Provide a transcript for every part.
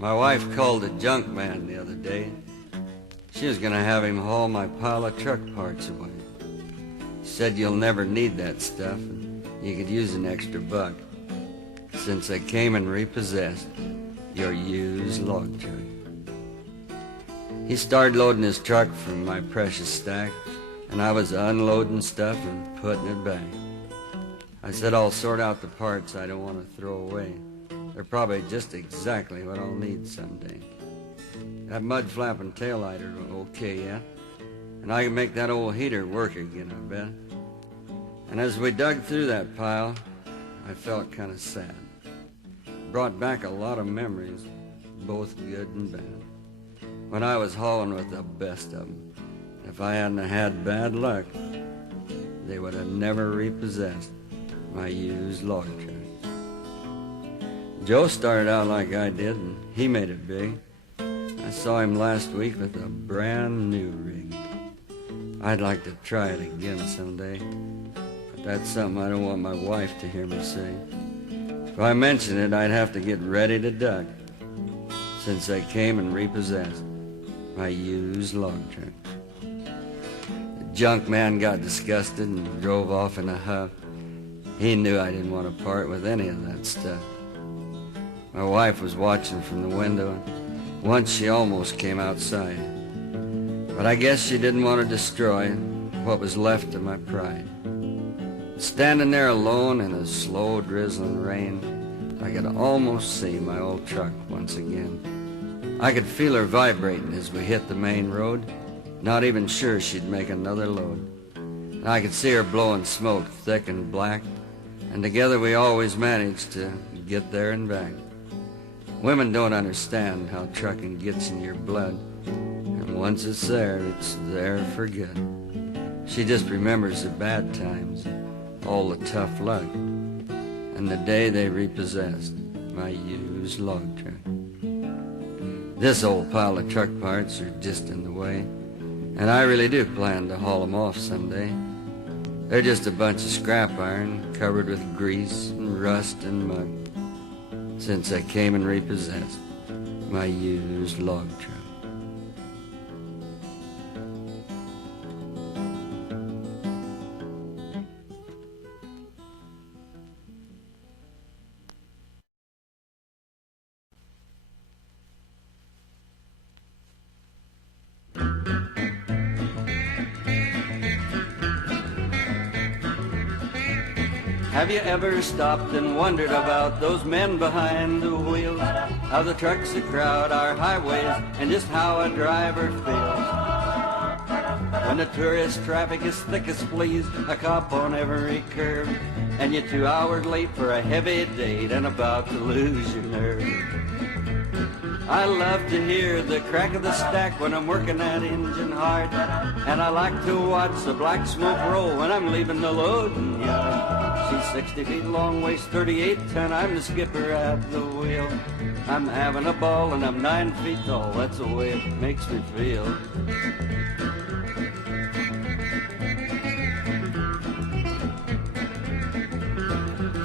My wife called a junk man the other day. She was going to have him haul my pile of truck parts away. Said you'll never need that stuff, and you could use an extra buck, since they came and repossessed your used log truck. He started loading his truck from my precious stack, and I was unloading stuff and putting it back. I said I'll sort out the parts I don't want to throw away. They're probably just exactly what I'll need someday. That mud flap and taillight are okay yet, and I can make that old heater work again, I bet. And as we dug through that pile, I felt kind of sad. Brought back a lot of memories, both good and bad, when I was hauling with the best of them. If I hadn't had bad luck, they would have never repossessed my used log truck. Joe started out like I did, and he made it big. I saw him last week with a brand new rig. I'd like to try it again someday, but that's something I don't want my wife to hear me say. If I mention it, I'd have to get ready to duck, since they came and repossessed my used log truck. The junk man got disgusted and drove off in a huff. He knew I didn't want to part with any of that stuff. My wife was watching from the window, and once she almost came outside. But I guess she didn't want to destroy what was left of my pride. Standing there alone in the slow drizzling rain, I could almost see my old truck once again. I could feel her vibrating as we hit the main road, not even sure she'd make another load. And I could see her blowing smoke thick and black, and together we always managed to get there and back. Women don't understand how trucking gets in your blood, and once it's there for good. She just remembers the bad times, all the tough luck, and the day they repossessed my used log truck. This old pile of truck parts are just in the way, and I really do plan to haul them off someday. They're just a bunch of scrap iron covered with grease and rust and mud, since I came and repossessed my used log truck. Have you ever stopped and wondered about those men behind the wheel? How the trucks that crowd our highways and just how a driver feels. When the tourist traffic is thick as fleas, a cop on every curve, and you're 2 hours late for a heavy date and about to lose your nerve. I love to hear the crack of the stack when I'm working that engine hard, and I like to watch the black smoke roll when I'm leaving the loading yard. She's 60 feet long, weighs 38 ton, I'm the skipper at the wheel. I'm having a ball and I'm 9 feet tall, that's the way it makes me feel.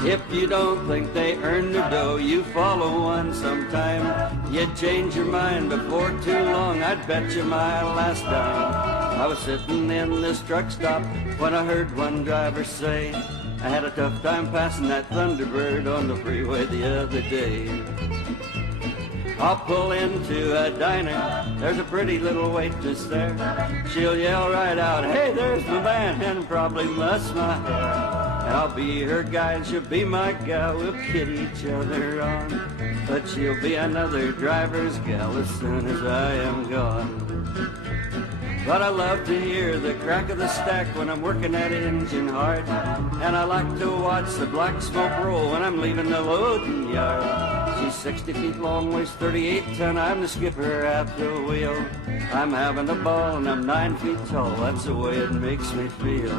If you don't think they earn their dough, you follow one sometime. You'd change your mind before too long, I'd bet you my last dime. I was sitting in this truck stop when I heard one driver say, I had a tough time passing that Thunderbird on the freeway the other day. I'll pull into a diner, there's a pretty little waitress there. She'll yell right out, hey, there's my man, and probably muss my hair. And I'll be her guy and she'll be my gal, we'll kid each other on. But she'll be another driver's gal as soon as I am gone. But I love to hear the crack of the stack when I'm working that engine hard, and I like to watch the black smoke roll when I'm leaving the loading yard. She's 60 feet long, weighs 38 ton, I'm the skipper at the wheel. I'm having a ball and I'm 9 feet tall, that's the way it makes me feel.